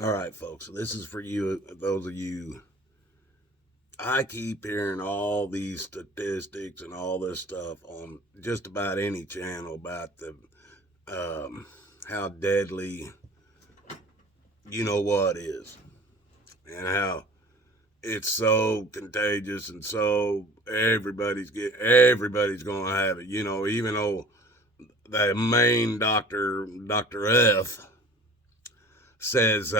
All right, folks, this is for you, those of you. I keep hearing all these statistics and all this stuff on just about any channel about the how deadly you know what is, and how it's so contagious, and so everybody's gonna have it. You know, even though the main Doctor F, says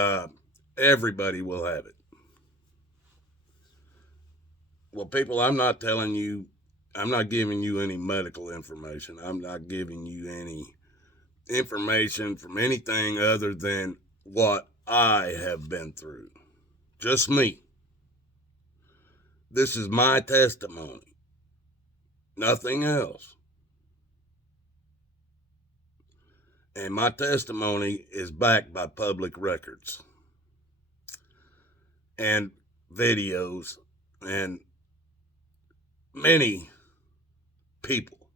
everybody will have it. Well, people, I'm not giving you any medical information. I'm not giving you any information from anything other than what I have been through. Just me. This is my testimony, nothing else. And my testimony is backed by public records and videos and many people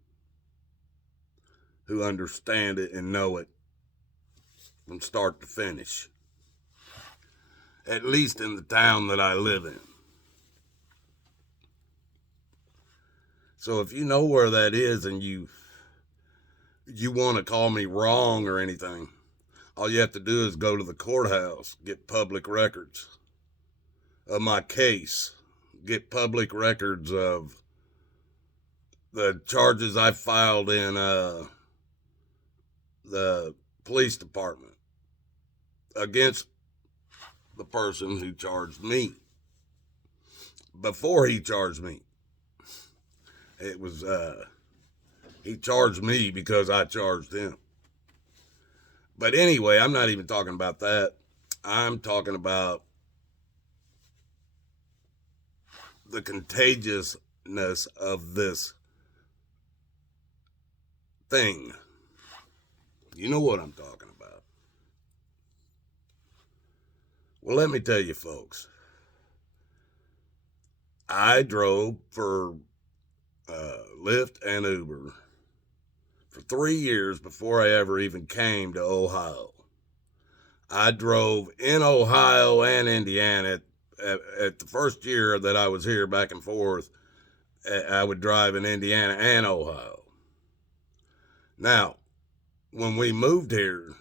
who understand it and know it from start to finish, at least in the town that I live in. So if you know where that is and you want to call me wrong or anything, all you have to do is go to the courthouse, get public records of my case, get public records of the charges I filed in the police department against the person who charged me. Before he charged me, it was he charged me because I charged him. But anyway, I'm not even talking about that. I'm talking about the contagiousness of this thing. You know what I'm talking about. Well, let me tell you, folks. I drove for Lyft and Uber for 3 years before I ever even came to Ohio. I drove in Ohio and Indiana. At the first year that I was here back and forth, I would drive in Indiana and Ohio. Now, when we moved here,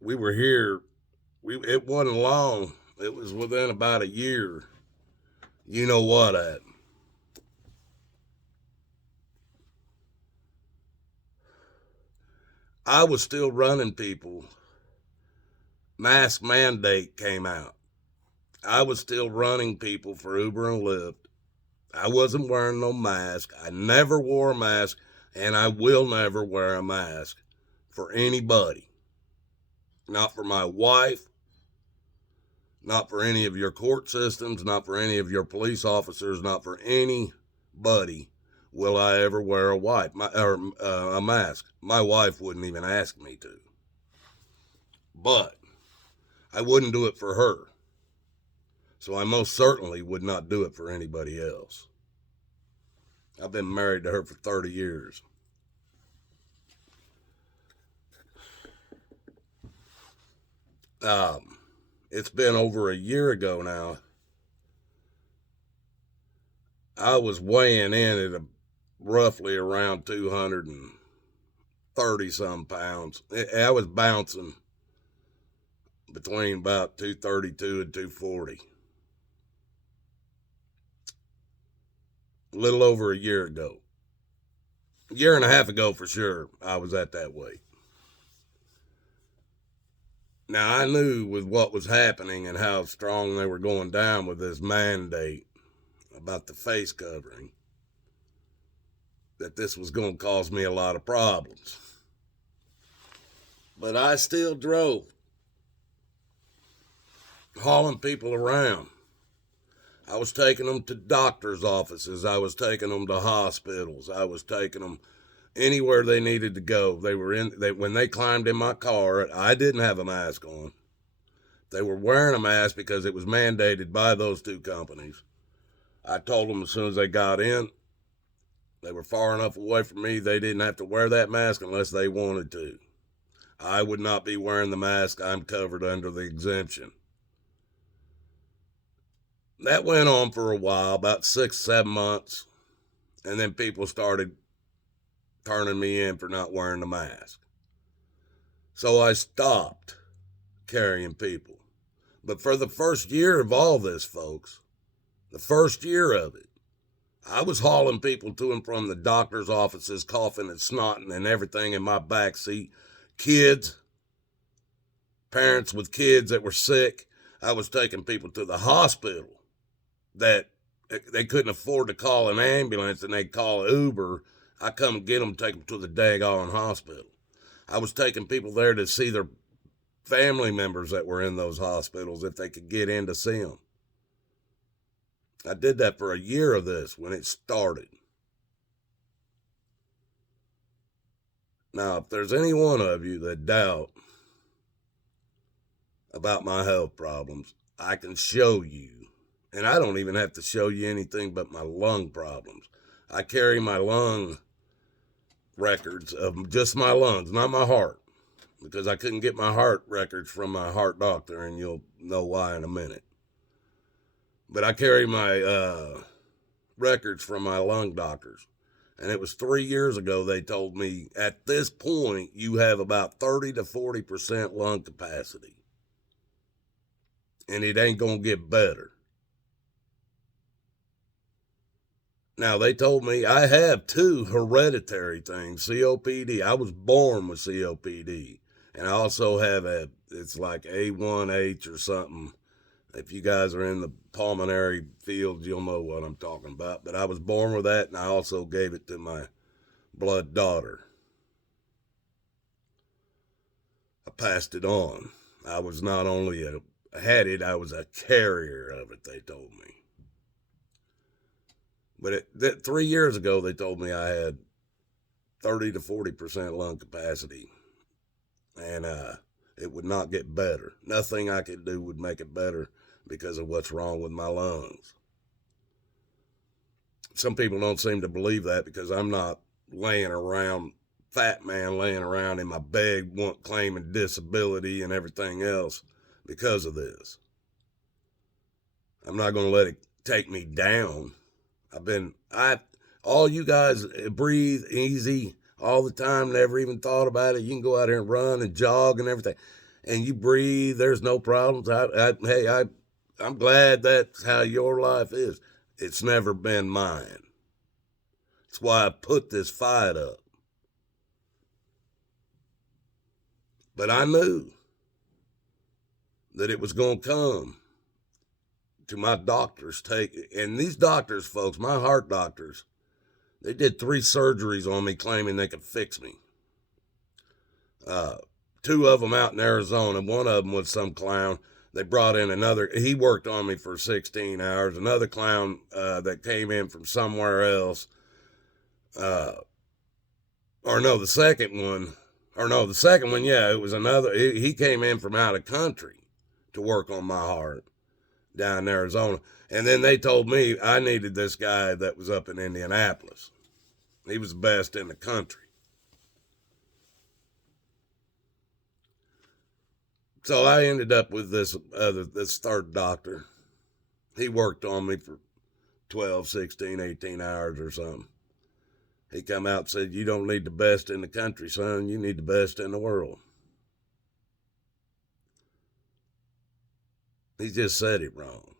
we were here. It wasn't long. It was within about a year. You know what at? I was still running people. Mask mandate came out. I was still running people for Uber and Lyft. I wasn't wearing no mask. I never wore a mask, and I will never wear a mask for anybody. Not for my wife, not for any of your court systems, not for any of your police officers, not for anybody will I ever wear a mask. My wife wouldn't even ask me to. But I wouldn't do it for her. So I most certainly would not do it for anybody else. I've been married to her for 30 years. It's been over a year ago now. I was weighing in at roughly around 230 some pounds. I was bouncing between about 232 and 240. A little over a year ago. A year and a half ago for sure, I was at that weight. Now, I knew with what was happening and how strong they were going down with this mandate about the face covering, that this was going to cause me a lot of problems. But I still drove, hauling people around. I was taking them to doctors' offices. I was taking them to hospitals. I was taking them anywhere they needed to go. When they climbed in my car, I didn't have a mask on. They were wearing a mask because it was mandated by those two companies. I told them as soon as they got in, they were far enough away from me, they didn't have to wear that mask unless they wanted to. I would not be wearing the mask. I'm covered under the exemption. That went on for a while, about 6, 7 months, and then people started turning me in for not wearing the mask. So I stopped carrying people. But for the first year of all this, folks, the first year of it, I was hauling people to and from the doctor's offices, coughing and snotting and everything in my back seat. Kids, parents with kids that were sick. I was taking people to the hospital that they couldn't afford to call an ambulance and they'd call Uber. I come and get them, take them to the daggone hospital. I was taking people there to see their family members that were in those hospitals if they could get in to see them. I did that for a year of this when it started. Now, if there's any one of you that doubt about my health problems, I can show you, and I don't even have to show you anything but my lung problems. I carry my lung records of just my lungs, not my heart, because I couldn't get my heart records from my heart doctor, and you'll know why in a minute. But I carry my records from my lung doctors. And it was 3 years ago they told me, at this point, you have about 30 to 40% lung capacity. And it ain't going to get better. Now, they told me I have 2 hereditary things, COPD. I was born with COPD. And I also have it's like A1H or something. If you guys are in the pulmonary field, you'll know what I'm talking about. But I was born with that, and I also gave it to my blood daughter. I passed it on. I was not only had it, I was a carrier of it, they told me. But 3 years ago, they told me I had 30 to 40% lung capacity. And it would not get better. Nothing I could do would make it better because of what's wrong with my lungs. Some people don't seem to believe that because I'm not laying around, fat man laying around in my bed claiming disability and everything else because of this. I'm not going to let it take me down. All you guys breathe easy all the time, never even thought about it. You can go out here and run and jog and everything, and you breathe, there's no problems. I'm glad that's how your life is. It's never been mine. That's why I put this fight up. But I knew that it was going to come to my doctors and these doctors, folks, my heart doctors, they did 3 surgeries on me claiming they could fix me. 2 of them out in Arizona. One of them was some clown. They brought in another. He worked on me for 16 hours. Another clown that came in from somewhere else. The second one, yeah, it was another. He came in from out of country to work on my heart down in Arizona. And then they told me I needed this guy that was up in Indianapolis. He was the best in the country. So I ended up with this third doctor. He worked on me for 12, 16, 18 hours or something. He come out and said, "You don't need the best in the country, son. You need the best in the world." He just said it wrong.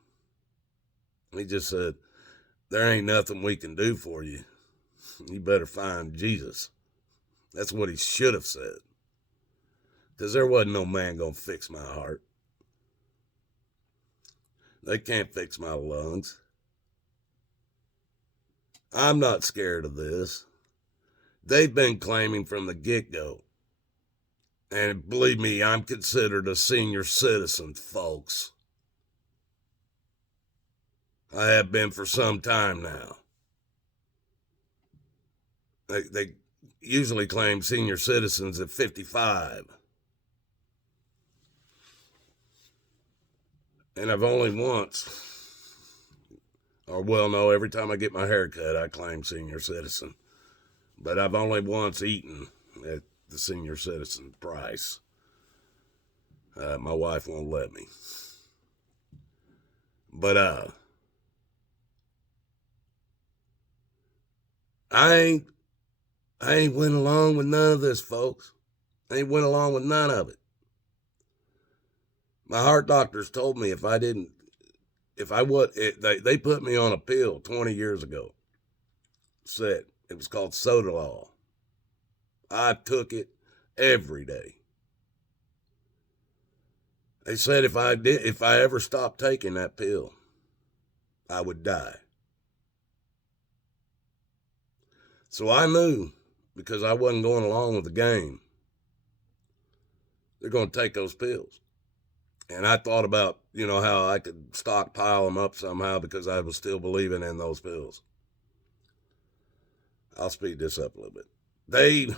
He just said, "There ain't nothing we can do for you. You better find Jesus." That's what he should have said. Because there wasn't no man going to fix my heart. They can't fix my lungs. I'm not scared of this. They've been claiming from the get-go. And believe me, I'm considered a senior citizen, folks. I have been for some time now. They usually claim senior citizens at 55. And I've only once, every time I get my hair cut, I claim senior citizen. But I've only once eaten at the senior citizen price. My wife won't let me. But I ain't went along with none of this, folks. I ain't went along with none of it. My heart doctors told me they put me on a pill 20 years ago. Said it was called Sodalol. I took it every day. They said if I ever stopped taking that pill, I would die. So I knew, because I wasn't going along with the game, they're going to take those pills. And I thought about, how I could stockpile them up somehow because I was still believing in those pills. I'll speed this up a little bit. They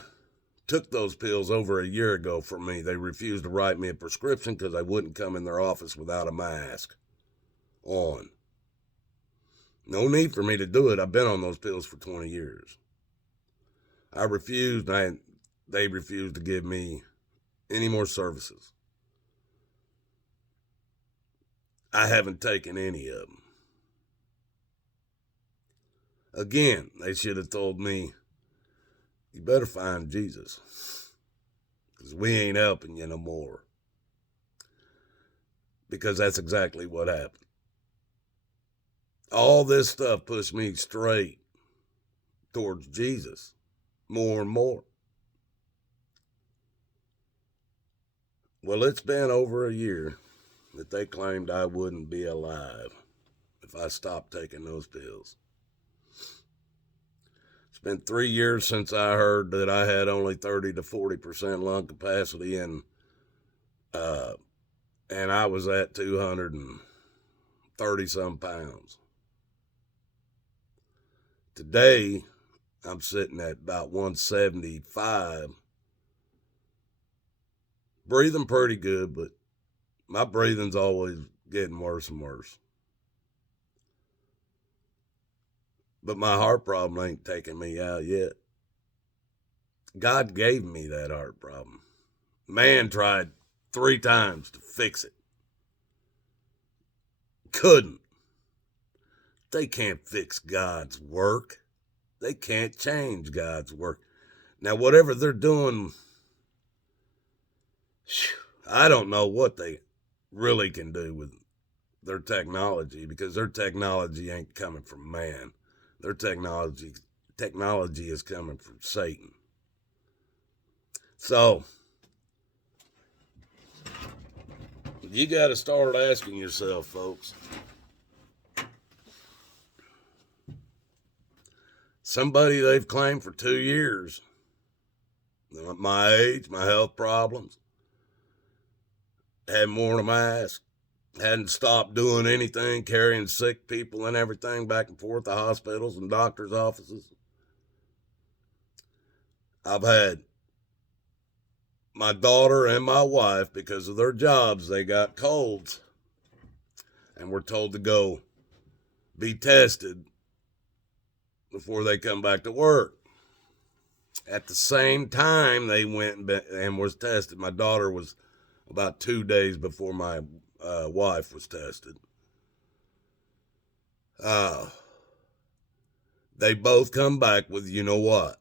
took those pills over a year ago from me. They refused to write me a prescription because I wouldn't come in their office without a mask on. No need for me to do it. I've been on those pills for 20 years. I refused, and they refused to give me any more services. I haven't taken any of them. Again, they should have told me, you better find Jesus, because we ain't helping you no more. Because that's exactly what happened. All this stuff pushed me straight towards Jesus more and more. Well, it's been over a year that they claimed I wouldn't be alive if I stopped taking those pills. It's been 3 years since I heard that I had only 30 to 40% lung capacity, and I was at 230 some pounds. Today, I'm sitting at about 175. Breathing pretty good, but my breathing's always getting worse and worse. But my heart problem ain't taking me out yet. God gave me that heart problem. Man tried 3 times to fix it. Couldn't. They can't fix God's work. They can't change God's work. Now, whatever they're doing, I don't know what they really can do with their technology, because their technology ain't coming from man. Their technology is coming from Satan. So, you got to start asking yourself, folks, somebody they've claimed for 2 years, my age, my health problems, had more than a mask, hadn't stopped doing anything, carrying sick people and everything back and forth to hospitals and doctors' offices. I've had my daughter and my wife, because of their jobs, they got colds and were told to go be tested before they come back to work. At the same time they went and was tested, my daughter was about 2 days before my wife was tested. They both come back with, you know what?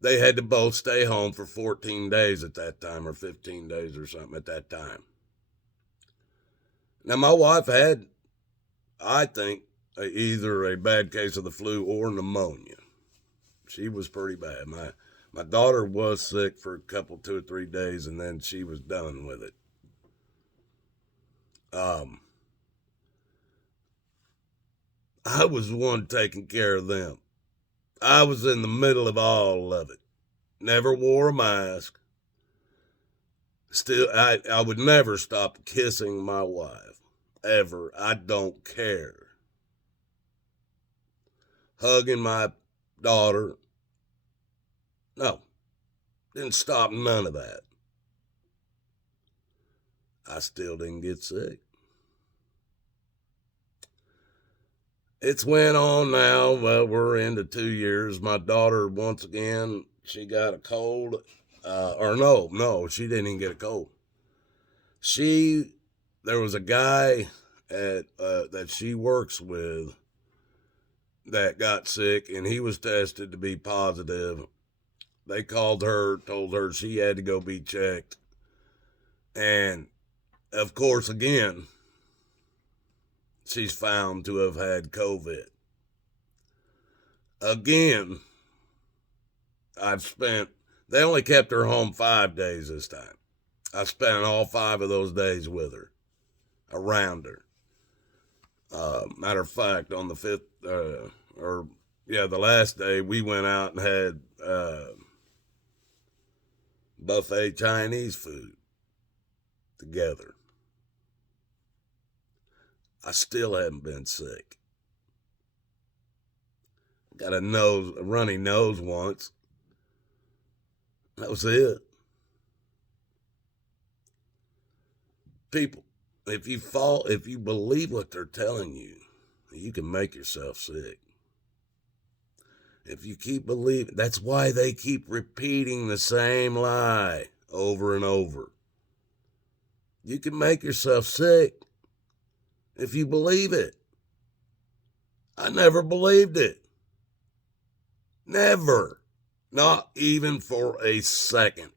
They had to both stay home for 14 days at that time, or 15 days or something at that time. Now, my wife had, I think, either a bad case of the flu or pneumonia. She was pretty bad. My daughter was sick for a couple, 2 or 3 days, and then she was done with it. I was the one taking care of them. I was in the middle of all of it. Never wore a mask. Still, I would never stop kissing my wife. Ever. I don't care. Hugging my daughter. No. Didn't stop none of that. I still didn't get sick. It's went on now. Well, we're into 2 years. My daughter, once again, she got a cold. Or no, she didn't even get a cold. There was a guy that she works with that got sick, and he was tested to be positive. They called her, told her she had to go be checked. And of course, again, she's found to have had COVID. Again, they only kept her home 5 days this time. I spent all 5 of those days with her, around her. Matter of fact, on the fifth, the last day, we went out and had buffet Chinese food together. I still haven't been sick. Got a runny nose once. That was it. People, if you believe what they're telling you, you can make yourself sick. If you keep believing, that's why they keep repeating the same lie over and over. You can make yourself sick if you believe it. I never believed it. Never. Not even for a second.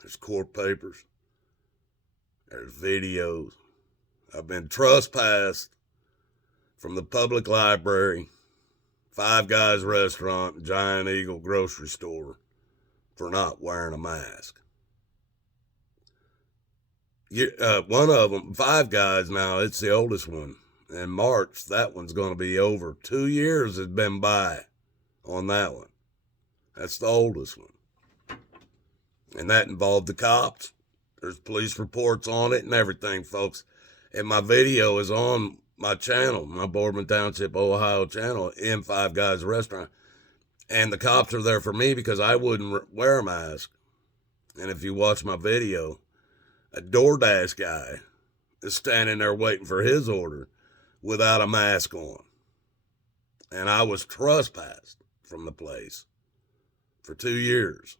There's court papers. There's videos. I've been trespassed from the public library, Five Guys restaurant, and Giant Eagle grocery store for not wearing a mask. One of them, Five Guys now, it's the oldest one. In March, that one's going to be over. 2 years has been by on that one. That's the oldest one. And that involved the cops. There's police reports on it and everything, folks. And my video is on my channel, my Boardman Township, Ohio channel, in Five Guys restaurant. And the cops are there for me because I wouldn't wear a mask. And if you watch my video, a DoorDash guy is standing there waiting for his order without a mask on. And I was trespassed from the place for 2 years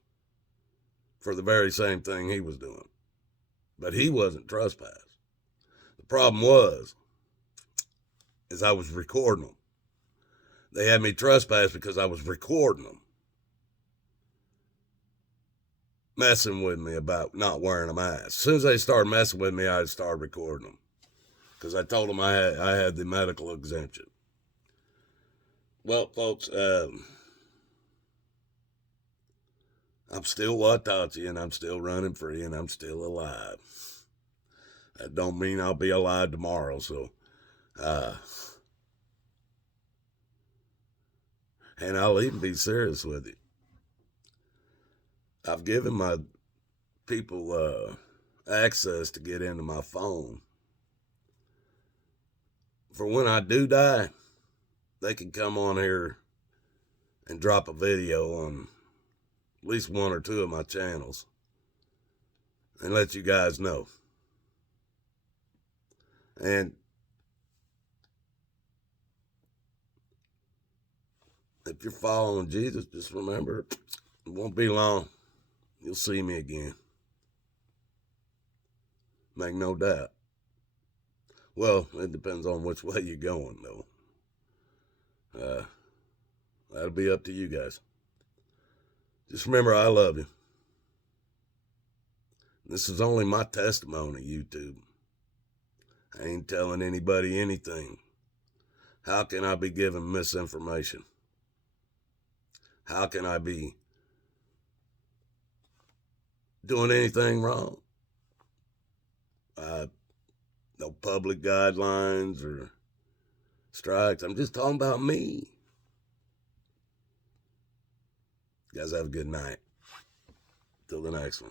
for the very same thing he was doing. But he wasn't trespassed. The problem is I was recording them. They had me trespassed because I was recording them, messing with me about not wearing a mask. As soon as they started messing with me, I started recording them because I told them I had the medical exemption. Well, folks, I'm still Watachi, and I'm still running free, and I'm still alive. That don't mean I'll be alive tomorrow, so, and I'll even be serious with you. I've given my people access to get into my phone. For when I do die, they can come on here and drop a video on at least 1 or 2 of my channels and let you guys know. And if you're following Jesus, just remember, it won't be long. You'll see me again. Make no doubt. Well, it depends on which way you're going, though. That'll be up to you guys. Just remember, I love you. This is only my testimony, YouTube. I ain't telling anybody anything. How can I be giving misinformation? How can I be doing anything wrong? No public guidelines or strikes. I'm just talking about me. You guys have a good night. Till the next one.